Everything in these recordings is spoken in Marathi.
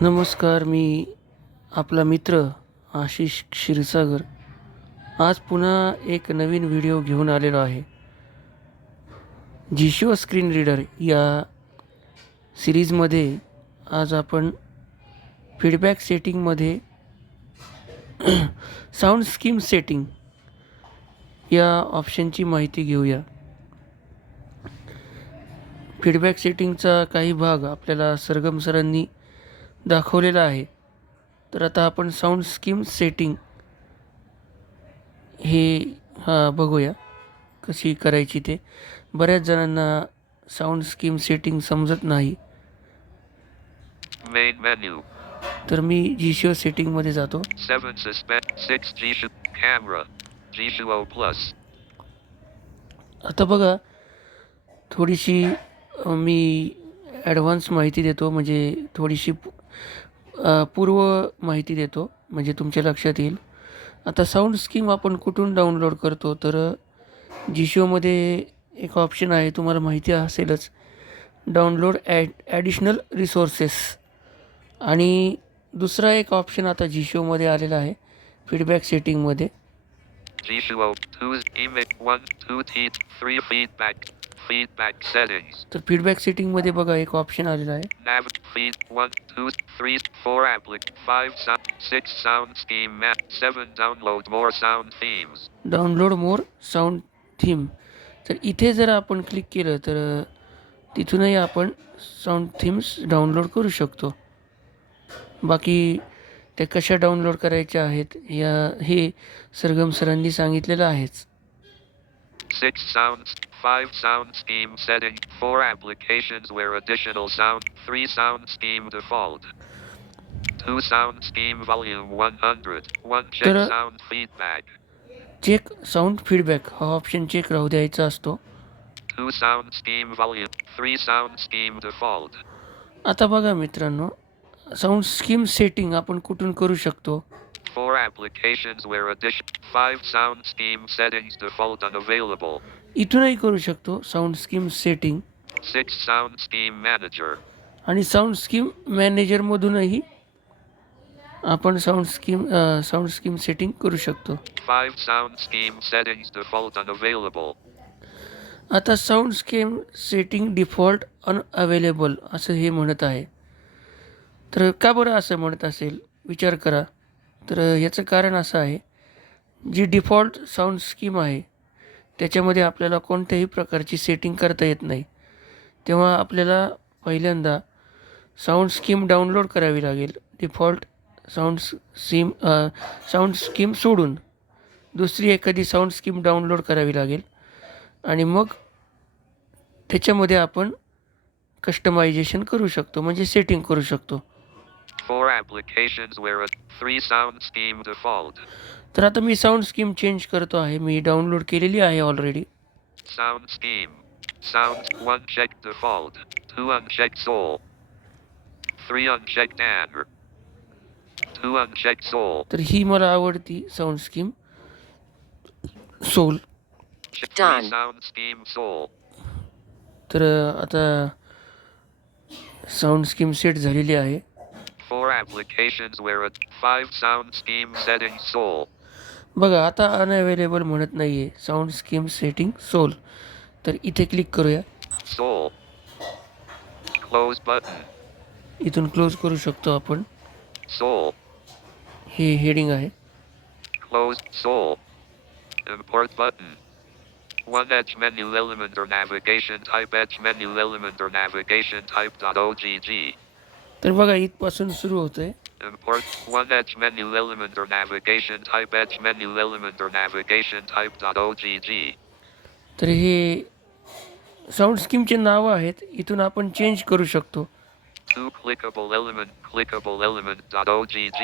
नमस्कार मी आपला मित्र आशिष क्षीरसागर. आज पुन्हा एक नवीन व्हिडिओ घेऊन आलेलो आहे. जिशो स्क्रीन रीडर या सिरीजमध्ये आज आपण फीडबॅक सेटिंगमध्ये साऊंड स्कीम सेटिंग या ऑप्शनची माहिती घेऊया. फीडबॅक सेटिंगचा काही भाग आपल्याला सरगम सरांनी दाखवलेला आहे तर आता आपण साऊंड स्कीम सेटिंग हे हा बघूया कशी करायची ते बऱ्याच जणांना साऊंड स्कीम सेटिंग समजत नाही. तर मी जिशिओ सेटिंगमध्ये जातो 7 suspend. 6 G camera. G Plus. आता बघा थोडीशी मी ॲडव्हान्स माहिती देतो म्हणजे थोडीशी पूर्व माहिती देतो म्हणजे तुमच्या लक्षात येईल. आता साऊंड स्कीम आपण कुठून डाउनलोड करतो? तर जिशोमध्ये एक ऑप्शन आहे तुम्हाला माहिती असेलच. डाउनलोड ॲड ॲडिशनल रिसोर्सेस आणि दुसरा एक ऑप्शन आता जिशोमध्ये आलेला आहे फीडबॅक सेटिंगमध्ये G 2 email 1 2 T 3 feedback. Feedback settings. तर फीडबॅक सेटिंगमध्ये बघा एक ऑप्शन आलेला आहे Nav feed 1 2 3 4 applic 5 sound 6 sound scheme map 7 download more sound themes. Download more sound theme तर इथे जर आपण क्लिक केलं तर तिथूनही आपण साऊंड थीम्स डाउनलोड करू शकतो बाकी त्या कशा डाउनलोड करायच्या आहेत या हे सरगम सरांनी सांगितलेलं आहेच 6 sounds 5 sound scheme setting 4 applications where additional sound 3 sound scheme default 2 sound scheme volume 100 1 check तर- sound feedback check sound feedback हा ऑप्शन चेक राहू द्यायचा असतो 2 sound scheme volume 3 sound scheme default आता बघा मित्रांनो साऊंड स्कीम सेटिंग आपण कुठून करू शकतो 4 applications where addition 5 sound scheme settings default unavailable इथूनही करू शकतो sound scheme setting 6 sound scheme manager. आणि साऊंड स्कीम मॅनेजरमधूनही आपण sound scheme sound scheme setting करू शकतो. 5 sound scheme settings default unavailable. आता sound scheme setting default unavailable असं हे म्हणत आहे. तर का बरं असं म्हणत असेल? विचार करा. तर याचं कारण असं आहे जी डिफॉल्ट साऊंड स्कीम आहे त्याच्यामध्ये आपल्याला कोणत्याही प्रकारची सेटिंग करता येत नाही. तेव्हा आपल्याला पहिल्यांदा साऊंड स्कीम डाउनलोड करावी लागेल. Default sound scheme sound scheme सोडून दुसरी एखादी साऊंड स्कीम डाउनलोड करावी लागेल. आणि मग त्याच्यामध्ये आपण कस्टमायझेशन करू शकतो म्हणजे सेटिंग करू शकतो. तर आता मी साऊंड स्कीम चेंज करतो आहे. मी डाउनलोड केलेली आहे already sound scheme sound one check default two uncheck soul three uncheck add two uncheck soul तर ही मला आवडती sound scheme soul done sound scheme soul तर आता साऊंड स्कीम सेट झालेली आहे. Four applications where five sound scheme set in soul बता अनबल अनअवेलेबल नहीं नाही आहे स्कीम सेटिंग सोल तर इथे क्लिक करूया. इथून क्लोज करू शकतो आपण. हे हेडिंग आहे. One edge menu element or navigation type edge menu element or navigation type dot OGG. तर बघा इथपासून सुरू होतंय. Import one edge menu element or navigation type edge menu element or navigation type dot OGG. तर हे साऊंड स्कीमचे नावं आहेत इथून आपण चेंज करू शकतो Two clickable element clickable element dot OGG.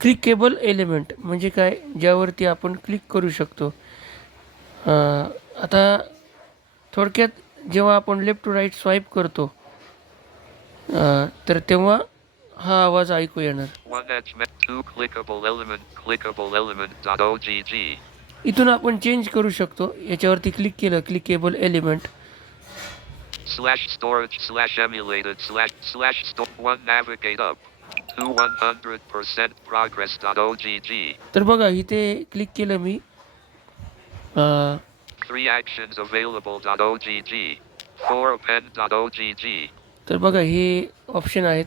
Clickable element म्हणजे काय ज्यावरती आपण क्लिक करू शकतो अं, आता थोडक्यात जेव्हा आपण लेफ्ट टू राईट स्वाईप करतो अं, तर तेव्हा हा आवाज ऐकू येणार. इथून आपण चेंज करू शकतो. याच्यावरती क्लिक केलं clickable element slash storage slash emulated slash slash store one navigate up to one hundred percent progress dot O G G तर बघा इथे क्लिक केलं मी. Three actions available dot O G G four pen dot O G G तर बघा हे ऑप्शन आहेत.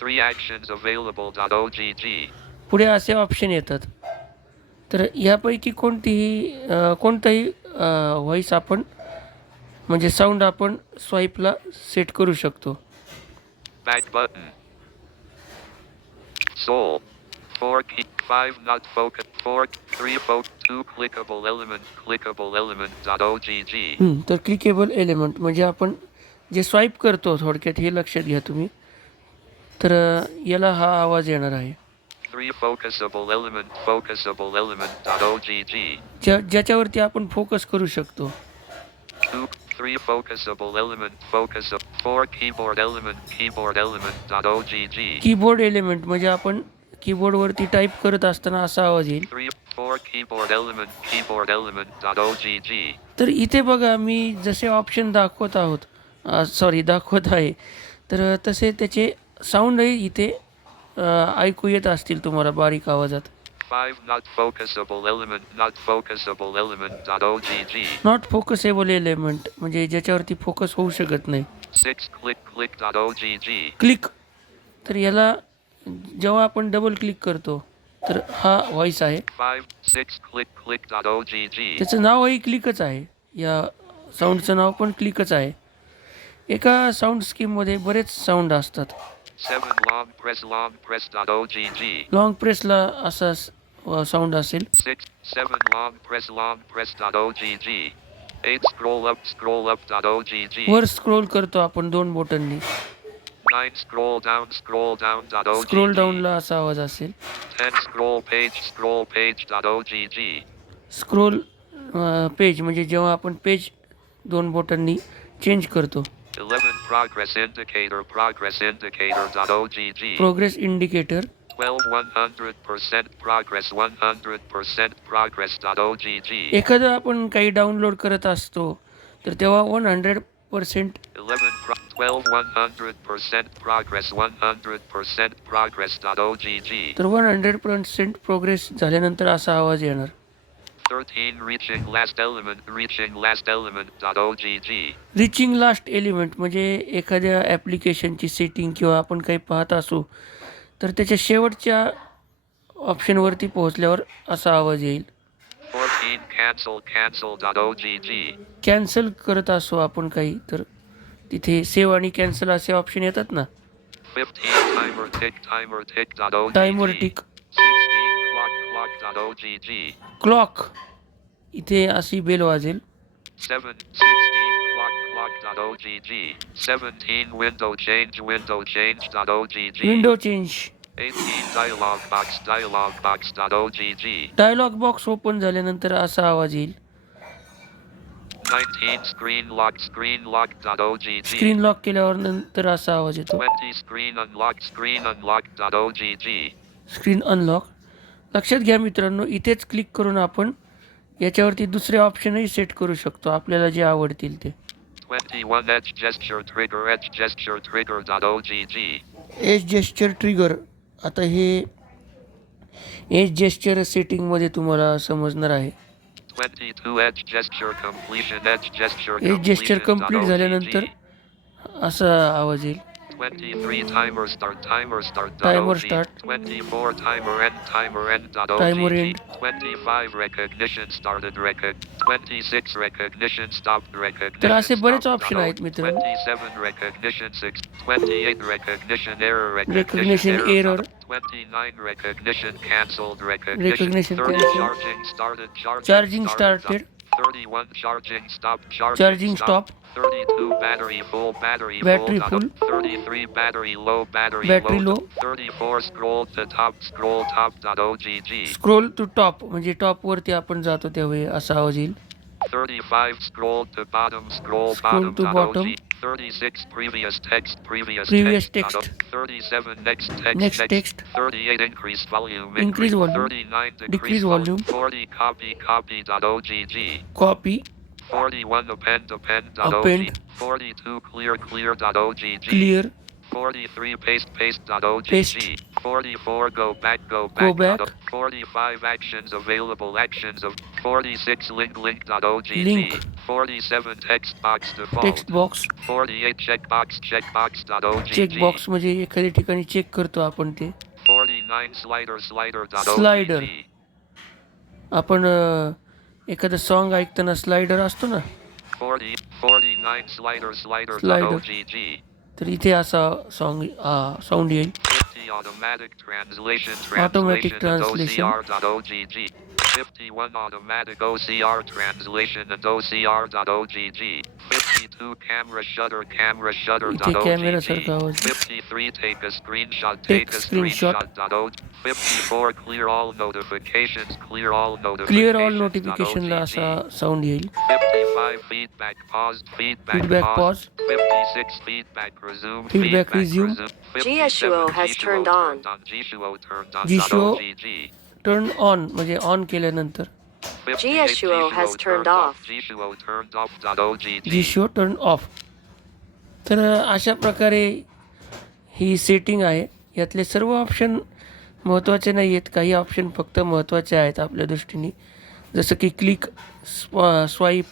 three actions available. .ogg. पुढे असे ऑप्शन येतात. तर यापैकी कोणतीही कोणताही व्हॉइस आपण म्हणजे साऊंड आपण स्वाईपला सेट करू शकतो. Back button so four five three four two clickable element clickable element तर क्लिकेबल एलिमेंट म्हणजे आपण जे स्वाईप करतो थोडक्यात हे लक्षात घ्या तुम्ही. तर याला हा आवाज येणार आहे. ज्याच्यावरती आपण फोकस करू शकतो. कीबोर्ड एलिमेंट म्हणजे आपण कीबोर्ड वरती टाईप करत असताना असा आवाज येईल. तर इथे बघा मी जसे ऑप्शन दाखवत आहोत सॉरी दाखवत आहे तर तसे त्याचे साऊंडही इथे ऐकू येत असतील तुम्हाला बारीक आवाजात. नॉट फोकसेबल एलिमेंट म्हणजे ज्याच्यावरती फोकस होऊ शकत नाही. क्लिक तर याला जेव्हा आपण डबल क्लिक करतो तर हा व्हॉईस आहे. त्याचं नावही क्लिकच आहे. या साऊंडचं नाव पण क्लिकच आहे. एका साऊंड स्कीममध्ये बरेच साऊंड असतात. सेवन मॉब ब्रेझ असा साऊंड असेल. सेवन मॉब ब्रेझ आपण दोन बोटांनी स्क्रोल डाऊन ला असा आवाज असेल. स्क्रोल पेज म्हणजे जेव्हा आपण पेज दोन बोटांनी चेंज करतो Eleven, progress indicator, progress indicator dot ogg. Twelve, one hundred percent progress, one hundred percent progress dot ogg. एखादं आपण काही डाउनलोड करत असतो तर तेव्हा one hundred percent Eleven, pro- twelve, one hundred percent progress, one hundred percent progress dot ogg. तर वन हंड्रेड पर्सेंट प्रोग्रेस झाल्यानंतर असा आवाज येणार 13 reaching last element reaching last element dot ogg reaching last element म्हणजे एखाद्या ॲप्लिकेशनची सेटिंग किंवा आपण काही पाहत असू तर त्याच्या शेवटच्या ऑप्शनवरती पोहोचल्यावर असा आवाज येईल. 14 cancel cancel dot ogg cancel करत असू आपण काही तर तिथे सेव्ह आणि कॅन्सल असे ऑप्शन येतात ना? 15 timer tick timer tick dot ogg टाईमवर टिक क्लॉक इथे अशी bell वाजेल. Window change dialog box open झाल्यानंतर असावजील नाईथीन screen lock screen lock Jadhav lock केल्यावर नंतर असावा जी स्क्रीन अन स्क्रीन अन स्क्रीन अनलॉक लक्षात घ्या मित्रांनो इथेच क्लिक करून आपण याच्यावरती दुसरे ऑप्शनही सेट करू शकतो. आपल्याला जे आवडतील ते. 21 edge gesture trigger edge gesture trigger dot ogg edge gesture trigger आता हे एज जेस्चर सेटिंगमध्ये तुम्हाला समजणार आहे. 22 edge gesture completion edge gesture edge gesture complete झाल्यानंतर. असा आवाज येईल. 23 timer start timer start dot Timer OG. start. 24 timer end timer end dot Timer OGG. end. 25 recognition started record 26 recognition stopped recognition तर असे बरेच stopped option dot आहेत OG. मित्रांनो. 27 recognition 6 28 recognition error Recognition recognition error. 29 recognition cancelled recognition Recognition 30 cancelled. charging started charging, Charging started, started. 31 charging stop. Charging, Charging stop. 32 battery full. Battery, Battery full. full. 33 battery low. Battery, Battery low. low. 34 scroll to top. Scroll top. Dot OGG. Scroll to top म्हणजे टॉपवरती आपण जातो त्यावेळी असा आवाज येईल 35 scroll to bottom. Scroll, Scroll bottom. to dot bottom. OG. 36 previous text previous, previous text, text. 37 next text next, next text. 38 increase volume increase, volume. 39 decrease, volume. 40 copy copy dot ogg copy. 41 append append dot append. 42 clear clear dot ogg clear. 43 paste paste dot ogg paste. 44 go back go back, go back. 45 actions available actions of 46 link link dot ogg link. 47 text box default. Text box 48 checkbox checkbox dot OGG. Check box म्हणजे एखाद्या ठिकाणी चेक करतो आपण ते 49 slider slider dot Slider. OGG. आपण एखादं सॉन्ग ऐकताना स्लायडर असतो ना 40 49 slider slider Slider. dot OGG. तर इथे असा सॉन्ग साऊंड येईल 50 automatic translation Automatic translation and translation. OCR.OGG. 51 automatic OCR translation and OCR.OGG. 52 camera shutter camera shutter इथे कॅमेरासारखा OGG. आवाज 53 take a screenshot Take take a screenshot. screenshot dot O- 54 clear all notifications clear all notifications clear all dot नोटिफिकेशनला OGG. असा साऊंड येईल 55 feedback paused feedback, Feedback paused. pause. 56 feedback resume Feedback resume. resume. GSUO 57 has Gishuo turned on. Gishuo turned on Gishuo dot OGG. Turn on म्हणजे ऑन केल्यानंतर. 58 GSUO has turned off. Gishuo turned off. Dot OGG. जी शो टर्न ऑफ तर अशा प्रकारे ही सेटिंग आहे. यातले सर्व ऑप्शन महत्त्वाचे नाही आहेत काही ऑप्शन फक्त महत्त्वाचे आहेत आपल्या दृष्टीने. जसं की क्लिक स्वा स्वाईप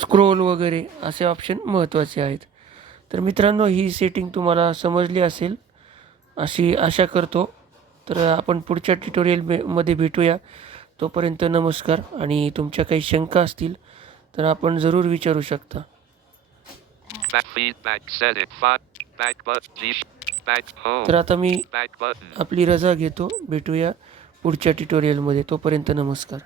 स्क्रोल वगैरे असे ऑप्शन महत्त्वाचे आहेत. तर मित्रांनो ही सेटिंग तुम्हाला समजली असेल. अशी आशा करतो तर आपण पुढच्या ट्युटोरियलमध्ये भेटूया तोपर्यंत नमस्कार आणि तुमच्या काही शंका असतील तर आपण जरूर विचारू शकता. तर आता मी. आपली रजा घेतो भेटूया पुढच्या ट्युटोरियलमध्ये तोपर्यंत नमस्कार.